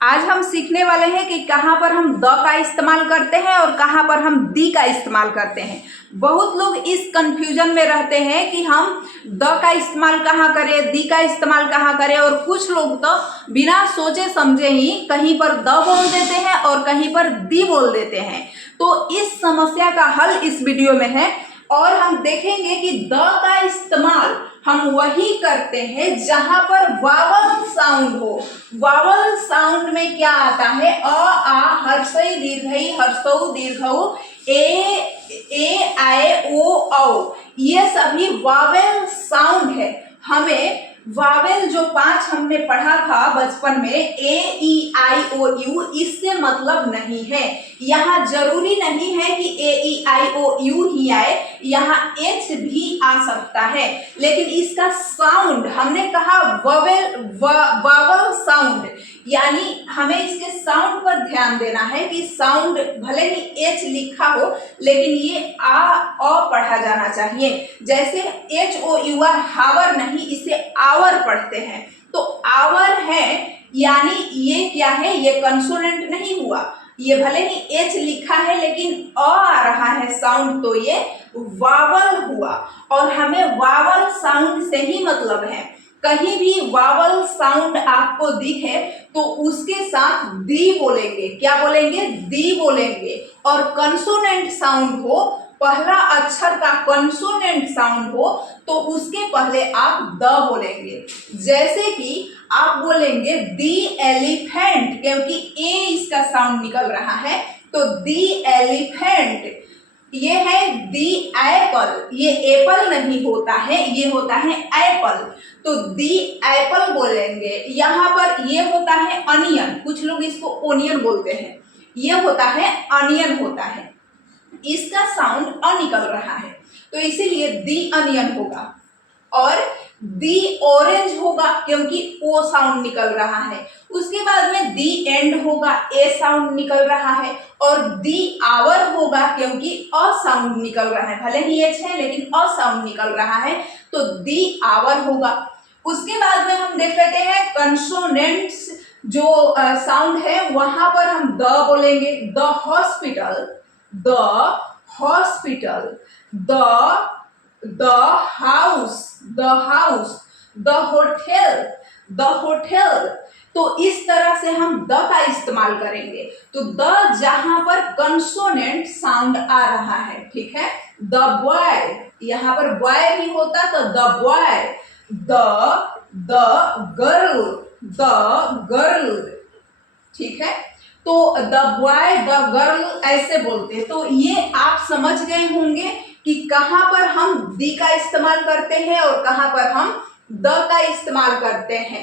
आज हम सीखने वाले हैं कि कहाँ पर हम द का इस्तेमाल करते हैं और कहाँ पर हम दी का इस्तेमाल करते हैं। बहुत लोग इस कंफ्यूजन में रहते हैं कि हम द का इस्तेमाल कहाँ करें, दी का इस्तेमाल कहाँ करें, और कुछ लोग तो बिना सोचे समझे ही कहीं पर द बोल देते हैं और कहीं पर दी बोल देते हैं। तो इस समस्या का हल इस वीडियो में है और हम देखेंगे कि द का इस्तेमाल हम वही करते हैं जहां पर वावल साउंड हो। वावल साउंड में क्या आता है? अ, आ, हर्षई दीर्घई, हर्षौ दीर्घौ, ए आए, ओ औ, ये सभी वावेल साउंड है। हमें वावेल जो 5 हमने पढ़ा था बचपन में, ए ई आई ओ यू, इससे मतलब नहीं है। यहाँ जरूरी नहीं है कि ए ई आई ओ यू ही आए, यहाँ एच भी आ सकता है, लेकिन इसका साउंड हमने कहा वावल साउंड, यानी हमें इसके साउंड पर ध्यान देना है कि साउंड भले ही एच लिखा हो लेकिन ये अ पढ़ा जाना चाहिए। जैसे एच ओ यू आर, हावर नहीं, इसे आवर पढ़ते हैं। तो आवर है, यानी ये क्या है? ये कंसोनेंट नहीं हुआ। ये भले ही एच लिखा है लेकिन अ आ रहा है साउंड, तो ये वावल हुआ। और हमें वावल साउंड से ही मतलब है। कहीं भी वावल साउंड आपको दिखे तो उसके साथ दी बोलेंगे। क्या बोलेंगे? दी बोलेंगे। और कंसोनेंट साउंड हो, पहला अक्षर का कंसोनेंट साउंड हो, तो उसके पहले आप द बोलेंगे। जैसे कि आप बोलेंगे दी एलिफेंट, क्योंकि ए इसका साउंड निकल रहा है, तो दी एलिफेंट। ये है दी एप्पल, ये एप्पल नहीं होता है, ये होता है एप्पल, तो दी एप्पल बोलेंगे। यहाँ पर ये होता है अनियन, कुछ लोग इसको ओनियन बोलते हैं, ये होता है अनियन होता है, इसका साउंड अ निकल रहा है, तो इसीलिए दी अनियन होगा। और दी ऑरेंज होगा क्योंकि ओ साउंड निकल रहा है। उसके बाद में दी एंड होगा, ए साउंड निकल रहा है। और दी आवर होगा क्योंकि अ साउंड निकल रहा है, भले ही एच है लेकिन अ साउंड निकल रहा है, तो दी आवर होगा। उसके बाद में हम देख लेते हैं कंसोनेंट्स जो साउंड है, वहां पर हम द बोलेंगे। The hospital, the hospital, the house, the house, the hotel, the hotel. तो इस तरह से हम द का इस्तेमाल करेंगे। तो द जहां पर कंसोनेंट साउंड आ रहा है, ठीक है। द बॉय, यहां पर बॉय भी होता तो the boy. The girl, the girl, ठीक है। तो द बॉय, द गर्ल ऐसे बोलते हैं। तो ये आप समझ गए होंगे कि कहां पर हम दी का इस्तेमाल करते हैं और कहां पर हम द का इस्तेमाल करते हैं।